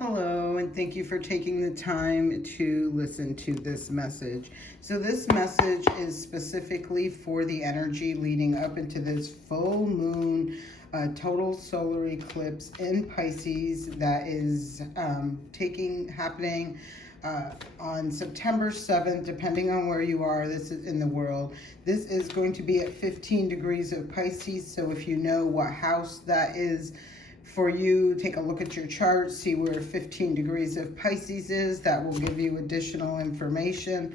Hello, and thank you for taking the time to listen to this message. So this message is specifically for the energy leading up into this full moon, total solar eclipse in Pisces that is happening on September 7th, depending on where you are. This is in the world. This is going to be at 15 degrees of Pisces. So if you know what house that is for you, take a look at your chart, see where 15 degrees of Pisces is. That will give you additional information.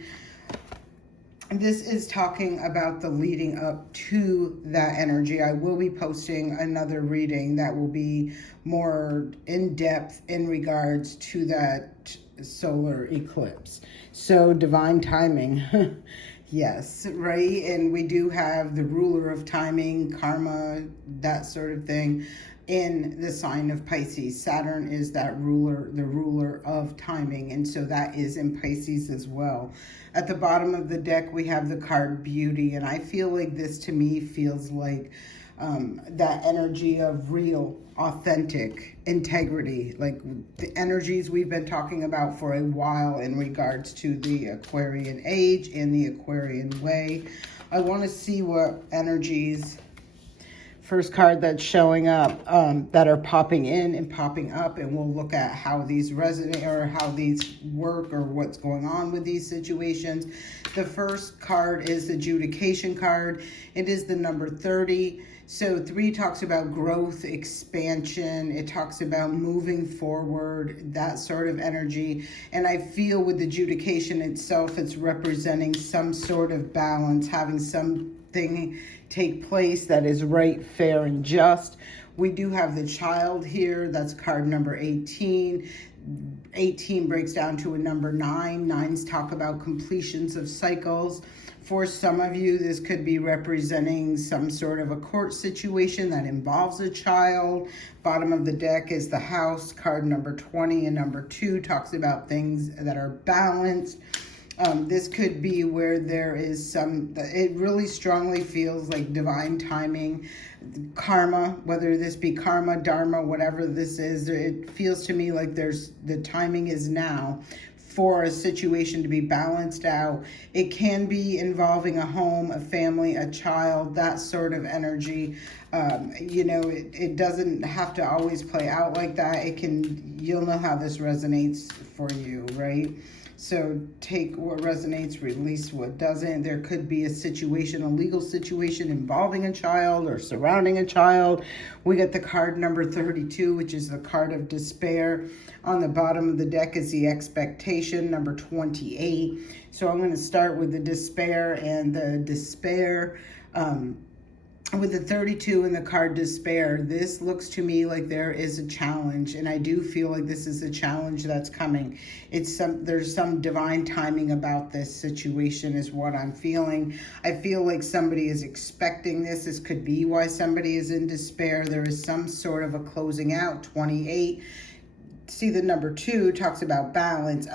This is talking about the leading up to that energy. I will be posting another reading that will be more in depth in regards to that solar eclipse. So divine timing. Yes, right? And we do have the ruler of timing, karma, that sort of thing in the sign of Pisces. Saturn is that ruler, the ruler of timing, and so that is in Pisces as well. At the bottom of the deck, we have the card Beauty, and I feel like this to me feels like that energy of real, authentic integrity, like the energies we've been talking about for a while in regards to the Aquarian age and the Aquarian way. I want to see what energies, first card that's showing up, that are popping in and popping up, and we'll look at how these resonate or how these work or what's going on with these situations. The first card is the adjudication card. It is the number 30. So 3 talks about growth, expansion. It talks about moving forward, that sort of energy. And I feel with the adjudication itself, it's representing some sort of balance, having something take place that is right, fair, and just. We do have the Child here. That's card number 18. 18 breaks down to a number 9. Nines talk about completions of cycles. For some of you, this could be representing some sort of a court situation that involves a child. Bottom of the deck is the House, card number 20, and number 2 talks about things that are balanced. This could be where there is it really strongly feels like divine timing, karma, whether this be karma, dharma, whatever this is. It feels to me like the timing is now for a situation to be balanced out. It can be involving a home, a family, a child, that sort of energy. It doesn't have to always play out like that. You'll know how this resonates for you, right? So take what resonates, release what doesn't. There could be a situation, a legal situation involving a child or surrounding a child. We get the card number 32, which is the card of despair. On the bottom of the deck is the expectation, number 28. So I'm going to start with the despair, and the despair, with the 32 and the card despair, this looks to me like there is a challenge, and I do feel like this is a challenge that's coming. There's some divine timing about this situation is what I'm feeling. I feel like somebody is expecting this. This could be why somebody is in despair. There is some sort of a closing out. 28. See, the number 2 talks about balance.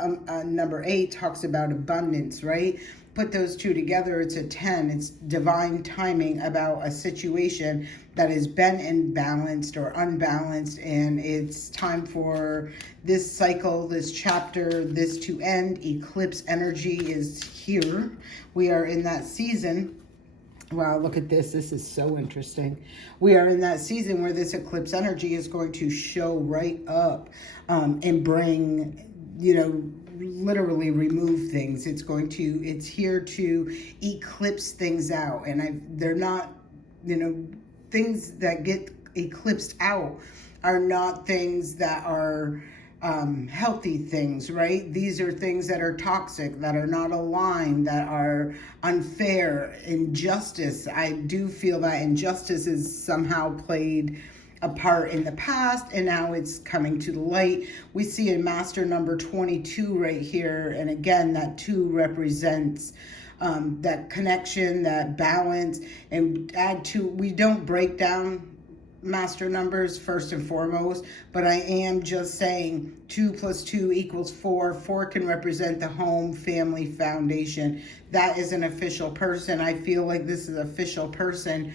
Number 8 talks about abundance, right? Put those two together, it's a 10. It's divine timing about a situation that has been imbalanced or unbalanced, and it's time for this cycle, this chapter, this to end. Eclipse energy is here. We are in that season. Wow, look at this. This is so interesting. We are in that season where this eclipse energy is going to show right up and bring, literally remove things. It's here to eclipse things out. And they're not, things that get eclipsed out are not things that are healthy things, right? These are things that are toxic, that are not aligned, that are unfair. Injustice, I do feel that injustice is somehow played a part in the past, and now it's coming to the light. We see a master number 22 right here, and again, that 2 represents that connection, that balance, and add to, we don't break down master numbers first and foremost, but I am just saying 2 + 2 = 4. 4 can represent the home, family, foundation. That is an official person. I feel like this is an official person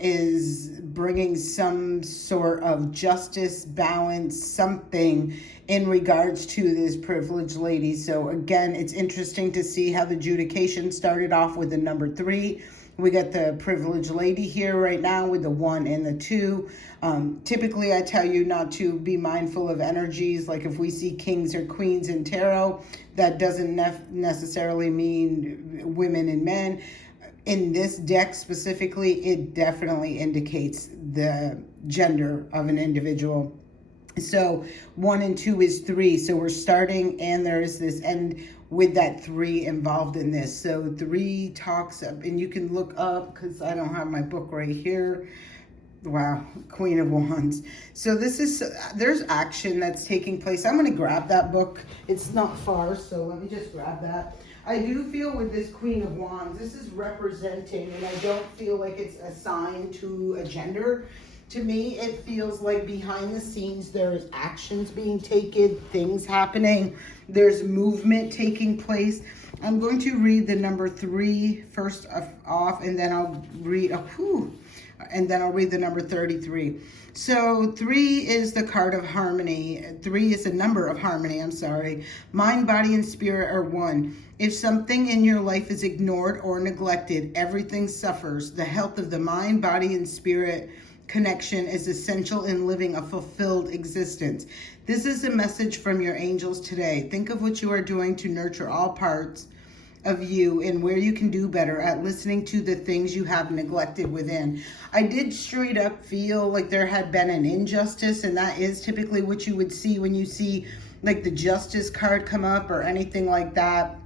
is bringing some sort of justice, balance, something in regards to this privileged lady. So again, it's interesting to see how the adjudication started off with the number 3. We got the privileged lady here right now with the 1 and the 2. Typically, I tell you not to be mindful of energies. Like if we see kings or queens in tarot, that doesn't necessarily mean women and men. In this deck specifically, it definitely indicates the gender of an individual. So 1 and 2 is 3. So we're starting, and there's this end with that 3 involved in this. So 3 talks up, and you can look up, because I don't have my book right here. Wow, Queen of Wands. So this is, there's action that's taking place. I'm going to grab that book. It's not far, so let me just grab that. I do feel with this Queen of Wands, this is representing, and I don't feel like it's assigned to a gender. To me, it feels like behind the scenes, there's actions being taken, things happening, there's movement taking place. I'm going to read the number 3 first off, and then I'll read, the number 33. So 3 is the card of harmony. 3 is a number of harmony, I'm sorry. Mind, body, and spirit are one. If something in your life is ignored or neglected, everything suffers. The health of the mind, body, and spirit connection is essential in living a fulfilled existence. This is a message from your angels today. Think of what you are doing to nurture all parts of you and where you can do better at listening to the things you have neglected within. I did straight up feel like there had been an injustice, and that is typically what you would see when you see like the justice card come up or anything like that.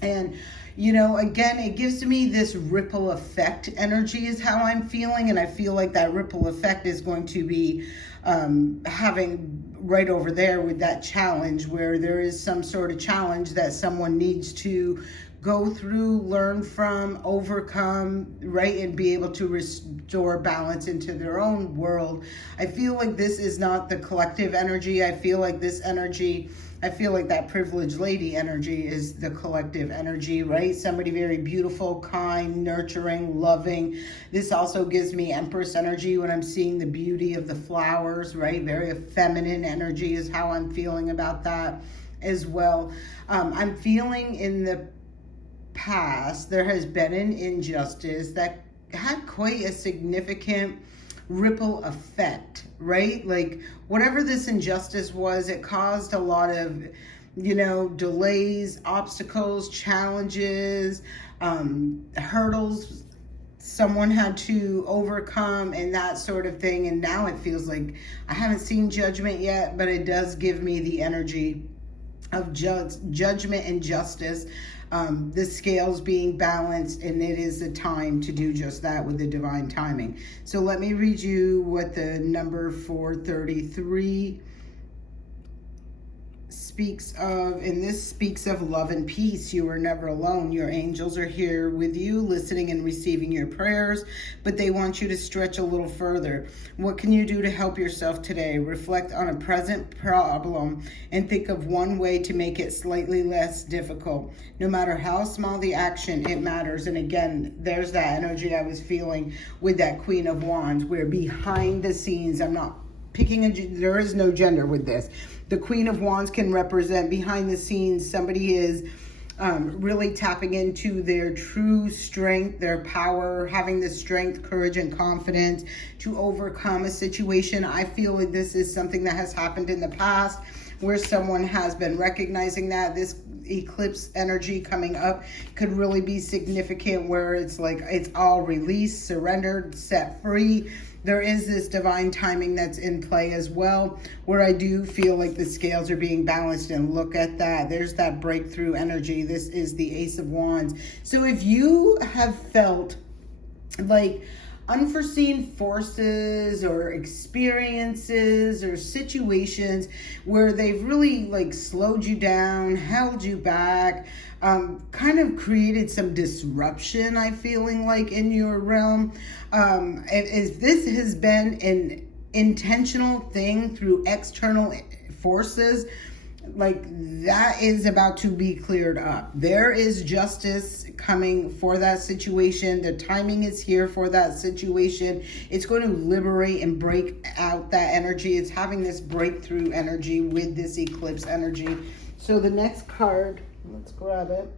And you know, again, it gives me this ripple effect energy is how I'm feeling. And I feel like that ripple effect is going to be having right over there with that challenge, where there is some sort of challenge that someone needs to go through, learn from, overcome, right? And be able to restore balance into their own world. I feel like this is not the collective energy. I feel like this energy, I feel like that privileged lady energy is the collective energy, right? Somebody very beautiful, kind, nurturing, loving. This also gives me Empress energy when I'm seeing the beauty of the flowers, right? Very feminine energy is how I'm feeling about that as well. I'm feeling in the past, there has been an injustice that had quite a significant ripple effect, right? Like whatever this injustice was, it caused a lot of, you know, delays, obstacles, challenges, hurdles someone had to overcome and that sort of thing. And now it feels like I haven't seen judgment yet, but it does give me the energy of judgment and justice. The scales being balanced, and it is the time to do just that with the divine timing. So let me read you what the number 433 speaks of, and this speaks of love and peace. You are never alone. Your angels are here with you, listening and receiving your prayers, but they want you to stretch a little further. What can you do to help yourself today? Reflect on a present problem and think of one way to make it slightly less difficult. No matter how small the action, it matters. And again, there's that energy I was feeling with that Queen of Wands, where behind the scenes, I'm not picking there is no gender with this. The Queen of Wands can represent behind the scenes. Somebody is really tapping into their true strength, their power, having the strength, courage, and confidence to overcome a situation. I feel like this is something that has happened in the past, where someone has been recognizing that. This eclipse energy coming up could really be significant, where it's like it's all released, surrendered, set free. There is this divine timing that's in play as well, where I do feel like the scales are being balanced. And look at that. There's that breakthrough energy. This is the Ace of Wands. So if you have felt like unforeseen forces or experiences or situations where they've really like slowed you down, held you back, kind of created some disruption, I'm feeling like, in your realm. If this has been an intentional thing through external forces, like that is about to be cleared up. There is justice coming for that situation. The timing is here for that situation. It's going to liberate and break out that energy. It's having this breakthrough energy with this eclipse energy. So the next card, let's grab it,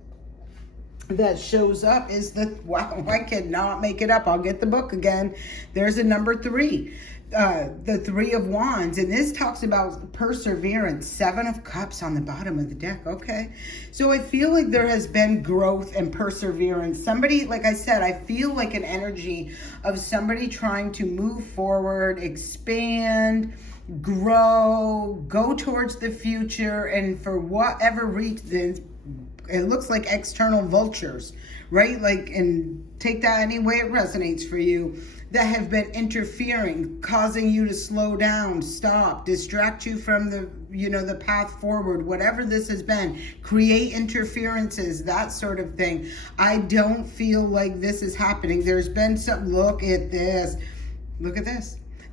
that shows up is the, wow, I cannot make it up. I'll get the book again. There's a number 3. The 3 of Wands, and this talks about perseverance. 7 of Cups on the bottom of the deck. Okay, so I feel like there has been growth and perseverance. Somebody, like I said, I feel like an energy of somebody trying to move forward, expand, grow, go towards the future, and for whatever reason, it looks like external vultures, right? Like, and take that any way it resonates for you, that have been interfering, causing you to slow down, stop, distract you from the, the path forward, whatever this has been, create interferences, that sort of thing. I don't feel like this is happening. There's been some, look at this.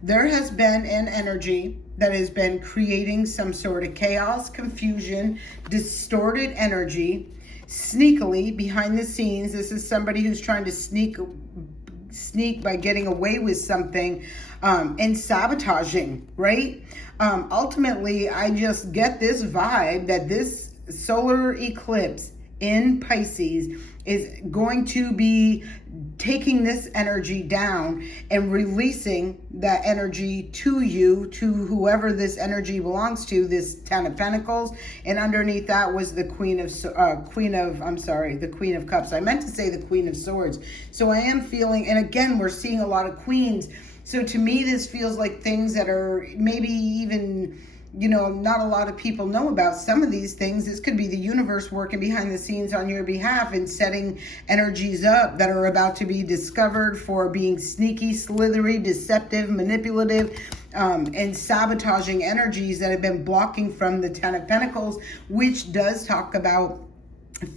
There has been an energy that has been creating some sort of chaos, confusion, distorted energy, sneakily behind the scenes. This is somebody who's trying to sneak by getting away with something, and sabotaging, right? Ultimately, I just get this vibe that this solar eclipse in Pisces is going to be taking this energy down and releasing that energy to you, to whoever this energy belongs to, this 10 of Pentacles, and underneath that was the Queen of Cups. I meant to say the Queen of Swords. So I am feeling, and again, we're seeing a lot of queens. So to me, this feels like things that are maybe even, not a lot of people know about. Some of these things, this could be the universe working behind the scenes on your behalf and setting energies up that are about to be discovered for being sneaky, slithery, deceptive, manipulative, and sabotaging energies that have been blocking from the 10 of Pentacles, which does talk about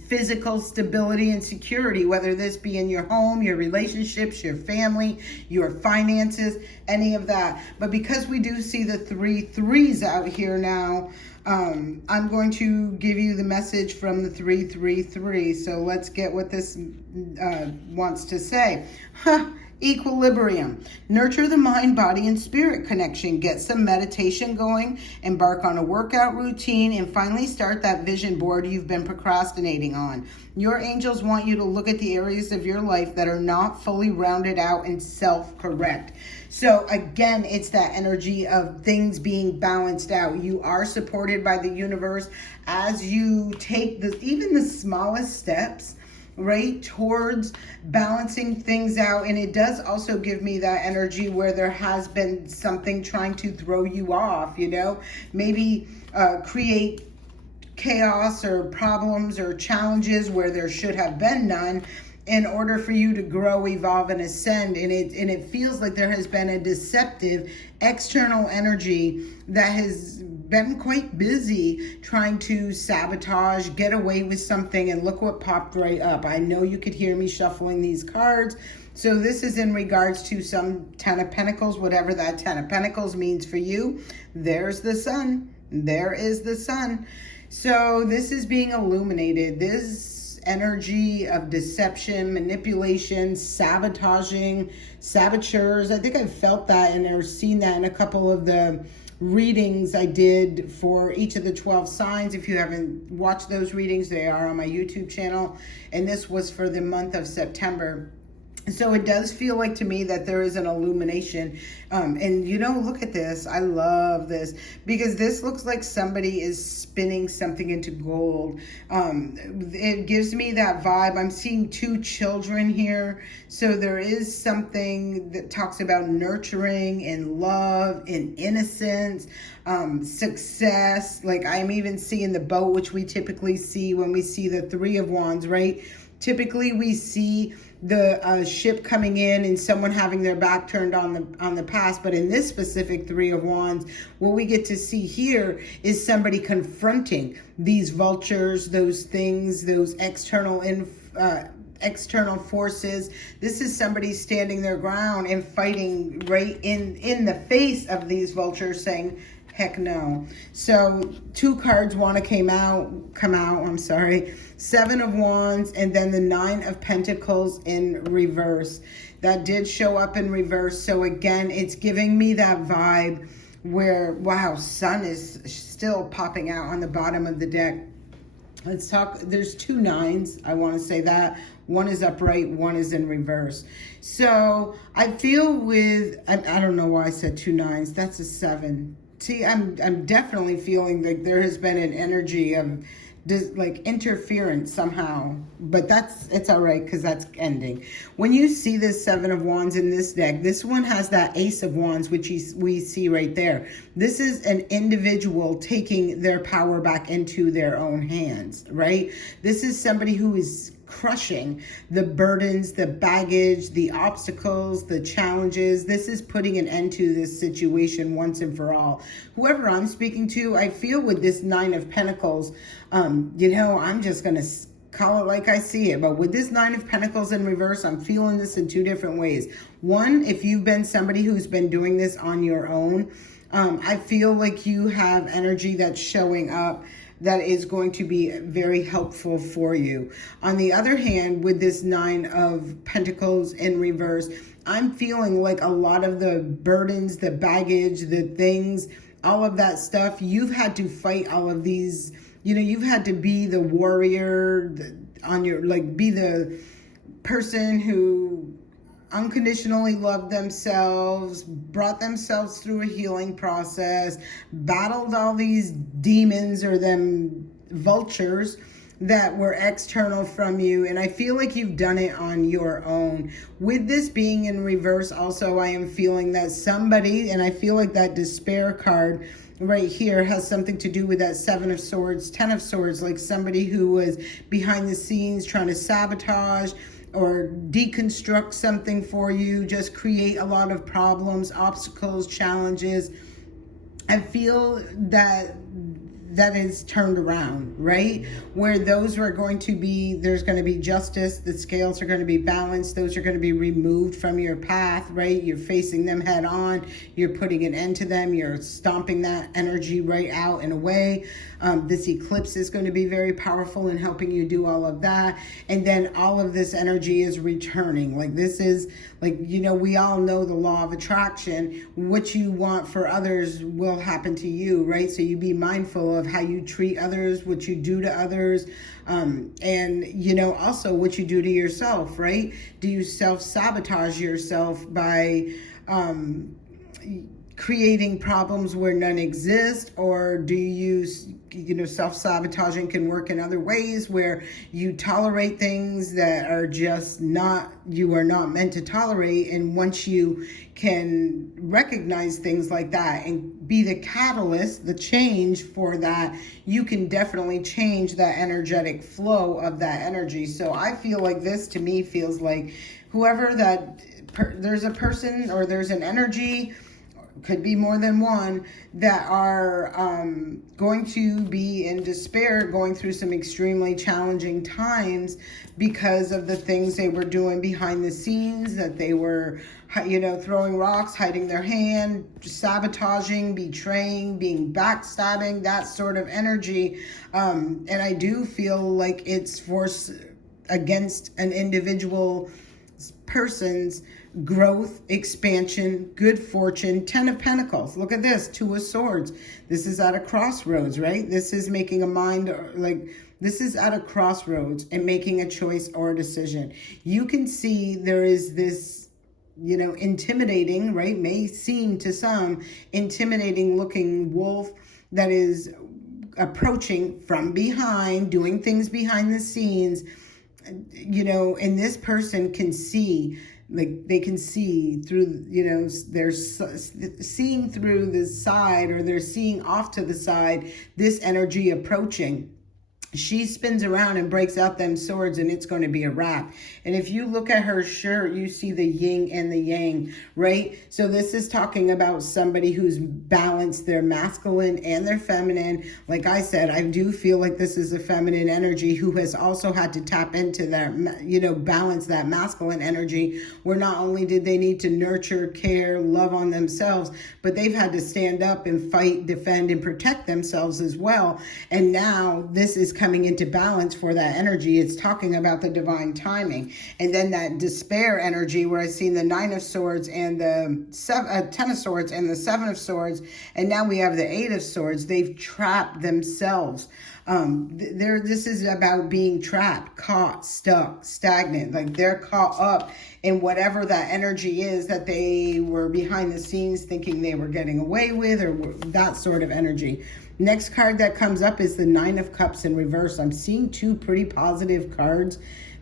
physical stability and security, whether this be in your home, your relationships, your family, your finances, any of that. But because we do see the 3 threes out here now, I'm going to give you the message from the 333. So let's get what this wants to say. Equilibrium. Nurture the mind, body, and spirit connection. Get some meditation going. Embark on a workout routine. And finally, start that vision board you've been procrastinating on. Your angels want you to look at the areas of your life that are not fully rounded out and self-correct. So again, it's that energy of things being balanced out. You are supported by the universe as you take even the smallest steps, right, towards balancing things out. And it does also give me that energy where there has been something trying to throw you off, maybe create chaos or problems or challenges where there should have been none, in order for you to grow, evolve, and ascend. And it feels like there has been a deceptive external energy that has been quite busy trying to sabotage, get away with something, and look what popped right up. I know you could hear me shuffling these cards. So this is in regards to some 10 of Pentacles, whatever that 10 of Pentacles means for you. There's the sun. There is the sun. So this is being illuminated. This energy of deception, manipulation, sabotaging, saboteurs. I think I've felt that and or seen that in a couple of the readings I did for each of the 12 signs. If you haven't watched those readings, they are on my YouTube channel. And this was for the month of September. So it does feel like to me that there is an illumination. And look at this. I love this because this looks like somebody is spinning something into gold. It gives me that vibe. I'm seeing 2 children here. So there is something that talks about nurturing and love and innocence, success. Like I'm even seeing the boat, which we typically see when we see the 3 of Wands, right? Typically we see the ship coming in and someone having their back turned on the past, but in this specific 3 of Wands, what we get to see here is somebody confronting these vultures, those things, those external forces. This is somebody standing their ground and fighting right in the face of these vultures, saying, Heck no. So 2 cards want to come out, I'm sorry. 7 of Wands, and then the 9 of Pentacles in reverse. That did show up in reverse. So again, it's giving me that vibe where, wow, sun is still popping out on the bottom of the deck. Let's talk. There's 2 9s. I want to say that. One is upright, one is in reverse. So I feel with, I don't know why I said 2 9s. That's a 7. See, I'm definitely feeling like there has been an energy of like interference somehow, but it's all right because that's ending. When you see this 7 of Wands in this deck, this one has that Ace of Wands, which we see right there. This is an individual taking their power back into their own hands, right? This is somebody who is crushing the burdens, the baggage, the obstacles, the challenges. This is putting an end to this situation once and for all. Whoever I'm speaking to, I feel with this 9 of Pentacles, I'm just going to call it like I see it. But with this 9 of Pentacles in reverse, I'm feeling this in 2 different ways. One, if you've been somebody who's been doing this on your own, I feel like you have energy that's showing up that is going to be very helpful for you. On the other hand, with this 9 of Pentacles in reverse, I'm feeling like a lot of the burdens, the baggage, the things, all of that stuff, you've had to fight all of these, you've had to be the warrior be the person who unconditionally loved themselves, brought themselves through a healing process, battled all these demons or them vultures that were external from you. And I feel like you've done it on your own. With this being in reverse, also, I am feeling that somebody, and I feel like that despair card right here has something to do with that 7 of Swords, 10 of Swords, like somebody who was behind the scenes trying to sabotage or deconstruct something for you, just create a lot of problems, obstacles, challenges. I feel that is turned around, right? Where those are going to be, there's going to be justice, the scales are going to be balanced, those are going to be removed from your path, right? You're facing them head on, you're putting an end to them, you're stomping that energy right out and away. This eclipse is going to be very powerful in helping you do all of that. And then all of this energy is returning. Like this is like, we all know the law of attraction. What you want for others will happen to you, right? So you be mindful of how you treat others, what you do to others, and also what you do to yourself, right? Do you self-sabotage yourself by creating problems where none exist, or do you use, self-sabotaging can work in other ways where you tolerate things that are just you are not meant to tolerate. And once you can recognize things like that and be the catalyst, the change for that, you can definitely change that energetic flow of that energy. So I feel like this, to me, feels like whoever there's a person or there's an energy, could be more than one, that are going to be in despair, going through some extremely challenging times because of the things they were doing behind the scenes, that they were, throwing rocks, hiding their hand, sabotaging, betraying, being backstabbing, that sort of energy. And I do feel like it's force against an individual person's growth, expansion, good fortune. 10 of Pentacles. Look at this. 2 of Swords. This is at a crossroads, right? This is making a mind, this is at a crossroads and making a choice or a decision. You can see there is this, intimidating, right? May seem to some intimidating looking wolf that is approaching from behind, doing things behind the scenes, and this person can see, like they can see through, they're seeing through the side, or they're seeing off to the side, this energy approaching. she spins around and breaks out them swords, and it's going to be a wrap. And if you look at her shirt, you see the yin and the yang, right? So this is talking about somebody who's balanced their masculine and their feminine. Like I said, I do feel like this is a feminine energy who has also had to tap into that, balance that masculine energy, where not only did they need to nurture, care, love on themselves, but they've had to stand up and fight, defend, and protect themselves as well. And now this is coming into balance for that energy. It's talking about the divine timing. And then that despair energy, where I've seen the 9 of Swords and the 10 of Swords and the 7 of Swords, and now we have the 8 of Swords. They've trapped themselves. This is about being trapped, caught, stuck, stagnant. Like they're caught up in whatever that energy is that they were behind the scenes thinking they were getting away with, or that sort of energy. Next card that comes up is the 9 of Cups in reverse. I'm seeing 2 pretty positive cards.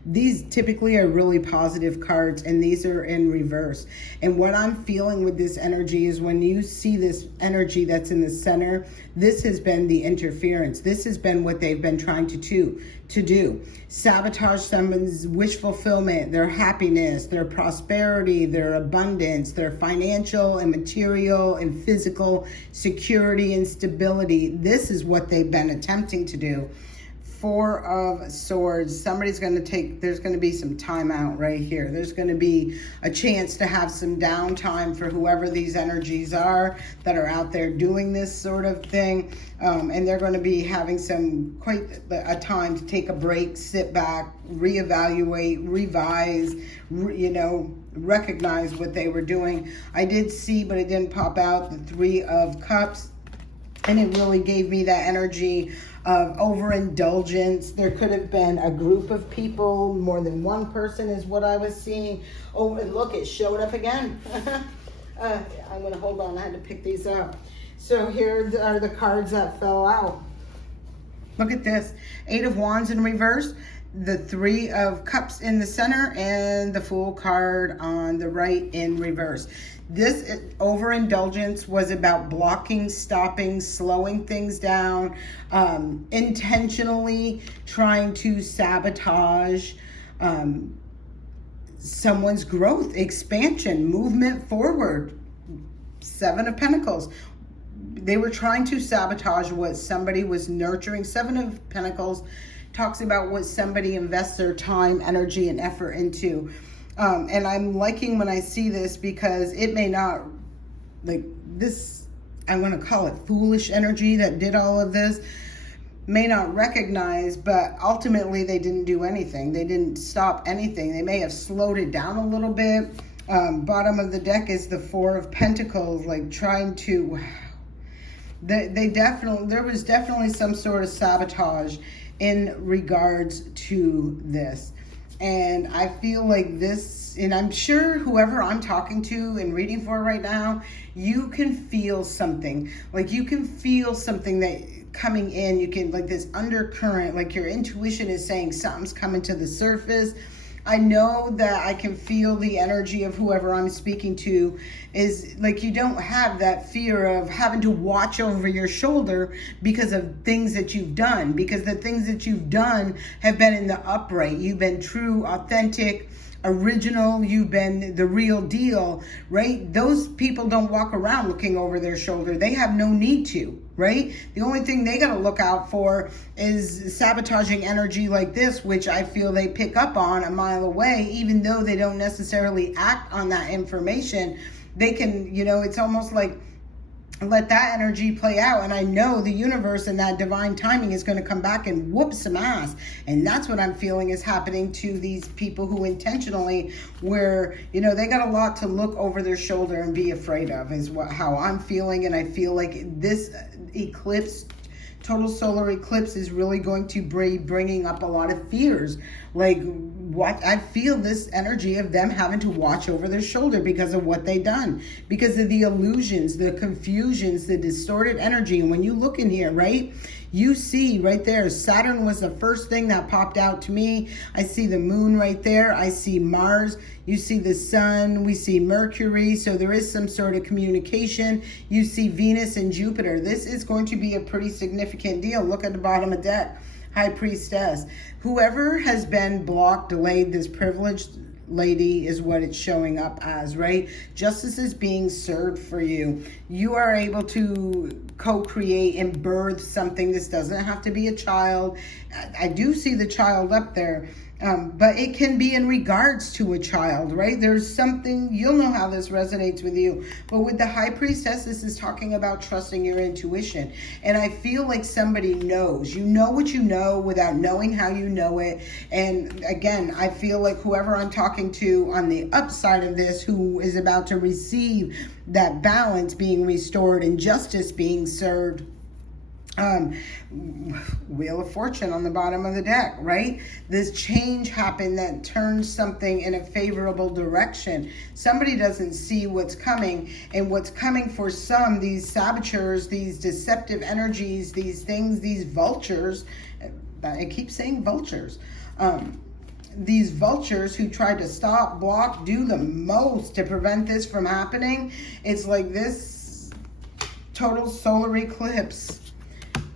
These typically are really positive cards, and these are in reverse. And what I'm feeling with this energy is when you see this energy that's in the center, this has been the interference. This has been what they've been trying to do. Sabotage someone's wish fulfillment, their happiness, their prosperity, their abundance, their financial and material and physical security and stability. This is what they've been attempting to do. 4 of Swords. There's going to be some time out right here. There's going to be a chance to have some downtime for whoever these energies are that are out there doing this sort of thing. And they're going to be having quite a time to take a break, sit back, reevaluate, revise, recognize what they were doing. I did see, but it didn't pop out, the 3 of Cups. And it really gave me that energy of overindulgence. There could have been a group of people, more than one person is what I was seeing. Oh, and look, it showed up again. I'm going to hold on. I had to pick these up. So here are the cards that fell out. Look at this. 8 of Wands in reverse, the 3 of Cups in the center, and the Fool card on the right in reverse. This overindulgence was about blocking, stopping, slowing things down, intentionally trying to sabotage someone's growth, expansion, movement forward. 7 of Pentacles. They were trying to sabotage what somebody was nurturing. 7 of Pentacles talks about what somebody invests their time, energy, and effort into. And I'm liking when I see this, because it may not, like this, I'm going to call it foolish energy that did all of this, may not recognize, but ultimately they didn't do anything. They didn't stop anything. They may have slowed it down a little bit. Bottom of the deck is the 4 of Pentacles, like trying to, there was definitely some sort of sabotage in regards to this. And I feel like this, and I'm sure whoever I'm talking to and reading for right now, you can feel something. Like you can feel something that coming in, you can, like this undercurrent, like your intuition is saying something's coming to the surface. I know that I can feel the energy of whoever I'm speaking to is like, you don't have that fear of having to watch over your shoulder because of things that you've done, because the things that you've done have been in the upright. You've been true, authentic, original, you've been the real deal, right? Those people don't walk around looking over their shoulder. They have no need to, right? The only thing they got to look out for is sabotaging energy like this, which I feel they pick up on a mile away, even though they don't necessarily act on that information. They can, it's almost like, let that energy play out, and I know the universe and that divine timing is going to come back and whoop some ass. And that's what I'm feeling is happening to these people who intentionally, where they got a lot to look over their shoulder and be afraid of, is how I'm feeling. And I feel like this eclipse, total solar eclipse, is really going to be bringing up a lot of fears. Like, what I feel this energy of them having to watch over their shoulder because of what they done, because of the illusions, the confusions, the distorted energy. And when you look in here, right, you see right there, Saturn was the first thing that popped out to me. I see the moon right there. I see Mars. You see the sun. We see Mercury. So there is some sort of communication. You see Venus and Jupiter. This is going to be a pretty significant deal. Look at the bottom of deck. High Priestess. Whoever has been blocked, delayed, this privileged lady is what it's showing up as, right? Justice is being served for you. You are able to co-create and birth something. This doesn't have to be a child. I do see the child up there. But it can be in regards to a child, right? There's something, you'll know how this resonates with you. But with the High Priestess, this is talking about trusting your intuition. And I feel like somebody knows. You know what you know without knowing how you know it. And again, I feel like whoever I'm talking to on the upside of this, who is about to receive that balance being restored and justice being served, Wheel of Fortune on the bottom of the deck, right? This change happened that turns something in a favorable direction. Somebody doesn't see what's coming, and what's coming for some, these saboteurs, these deceptive energies, these things, these vultures. I keep saying vultures. These vultures who try to stop, block, do the most to prevent this from happening. It's like this total solar eclipse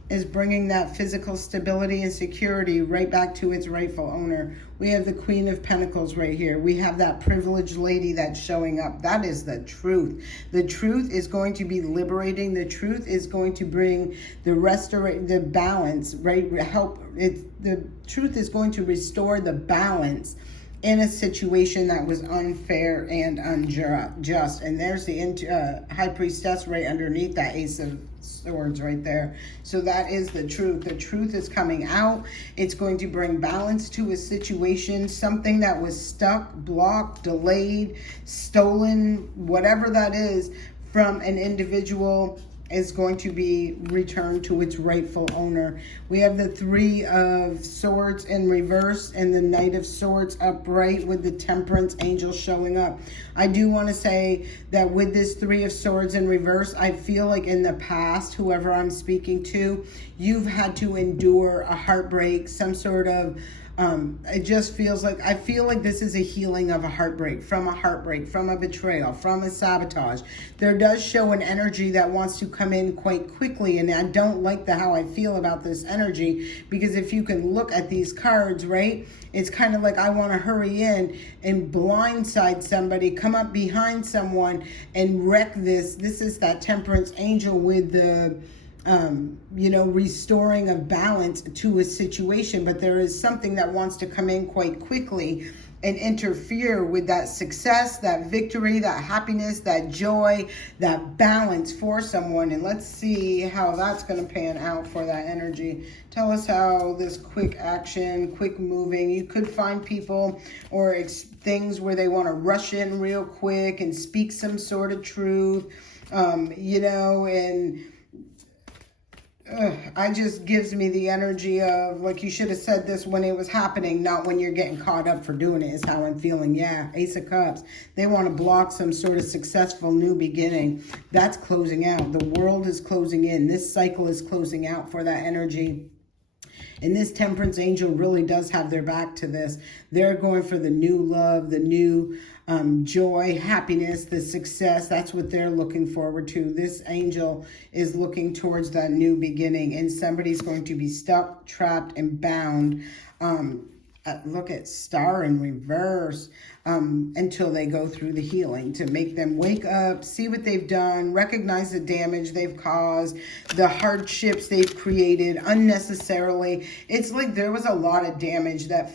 is bringing that physical stability and security right back to its rightful owner. We have the Queen of Pentacles right here. We have that privileged lady that's showing up. That is the truth. The truth is going to be liberating. The truth is going to bring the balance, right? The truth is going to restore the balance in a situation that was unfair and unjust. And there's the High Priestess right underneath that Ace of Swords right there. So that is the truth. The truth is coming out. It's going to bring balance to a situation, something that was stuck, blocked, delayed, stolen, whatever that is, from an individual is going to be returned to its rightful owner. We have the Three of Swords in reverse and the Knight of Swords upright with the Temperance angel showing up. I do want to say that with this Three of Swords in reverse, I feel like in the past, whoever I'm speaking to, you've had to endure a heartbreak, some sort of it just feels like, I feel like this is a healing of a heartbreak, from a betrayal, from a sabotage. There does show an energy that wants to come in quite quickly, and I don't like how I feel about this energy, because if you can look at these cards, right, it's kind of like I want to hurry in and blindside somebody, come up behind someone and wreck this. This is that Temperance angel with the restoring of balance to a situation, but there is something that wants to come in quite quickly and interfere with that success, that victory, that happiness, that joy, that balance for someone. And let's see how that's going to pan out for that energy. Tell us how this quick action, quick moving, you could find people or things where they want to rush in real quick and speak some sort of truth, and I just gives me the energy of, like, you should have said this when it was happening, not when you're getting caught up for doing it, is how I'm feeling. Yeah, Ace of Cups. They want to block some sort of successful new beginning. That's closing out. The world is closing in. This cycle is closing out for that energy. And this Temperance angel really does have their back to this. They're going for the new love, the new joy, happiness, the success. That's what they're looking forward to. This angel is looking towards that new beginning, and somebody's going to be stuck, trapped, and bound. Look at Star in reverse, until they go through the healing, to make them wake up, see what they've done, recognize the damage they've caused, the hardships they've created unnecessarily. It's like there was a lot of damage that I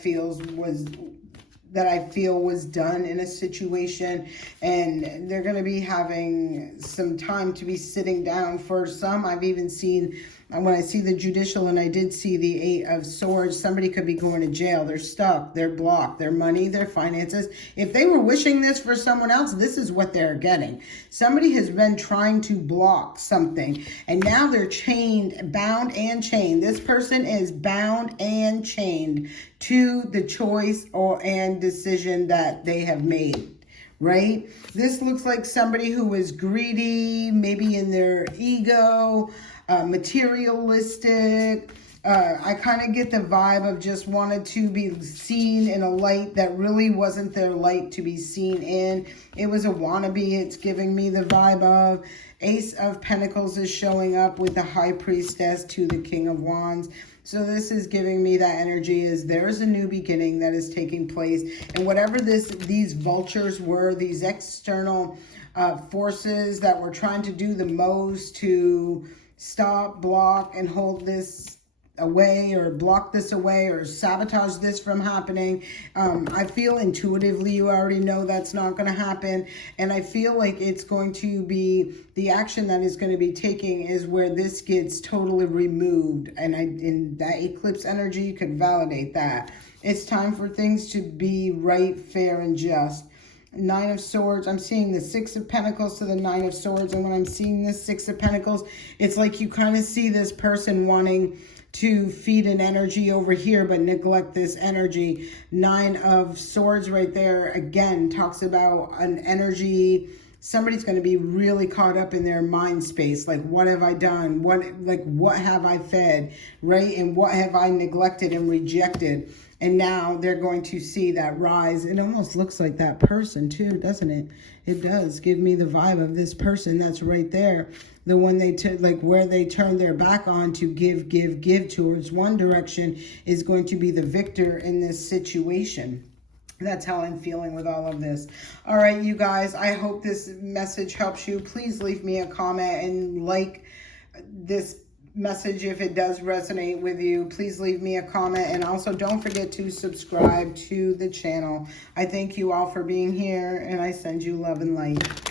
feel was done in a situation, and they're going to be having some time to be sitting down. For some, I've even seen, when I see the judicial, and I did see the Eight of Swords, somebody could be going to jail. They're stuck, they're blocked, their money, their finances. If they were wishing this for someone else, this is what they're getting. Somebody has been trying to block something, and now they're chained, bound and chained. This person is bound and chained to the choice and decision that they have made, right? This looks like somebody who is greedy, maybe in their ego, materialistic, I kind of get the vibe of just wanted to be seen in a light that really wasn't their light to be seen in. It was a wannabe. It's giving me the vibe of Ace of Pentacles is showing up with the High Priestess to the King of Wands. So this is giving me that energy is there's a new beginning that is taking place. And whatever these vultures were, these external forces that were trying to do the most to stop, block, and hold this away or block this away or sabotage this from happening. I feel intuitively you already know that's not going to happen, and I feel like it's going to be the action that is going to be taking is where this gets totally removed, and in that eclipse energy you could validate that. It's time for things to be right, fair, and just. Nine of Swords, I'm seeing the Six of Pentacles to the Nine of Swords, and when I'm seeing this Six of Pentacles, it's like you kind of see this person wanting to feed an energy over here but neglect this energy. Nine of Swords right there again talks about an energy. Somebody's going to be really caught up in their mind space, like what have I done, what have I fed, right? And what have I neglected and rejected? And now they're going to see that rise. It almost looks like that person too, doesn't it? It does give me the vibe of this person that's right there. The one they where they turn their back on to give towards one direction is going to be the victor in this situation. That's how I'm feeling with all of this. All right, you guys, I hope this message helps you. Please leave me a comment and like this message if it does resonate with you. Please leave me a comment, and also don't forget to subscribe to the channel. I thank you all for being here, and I send you love and light.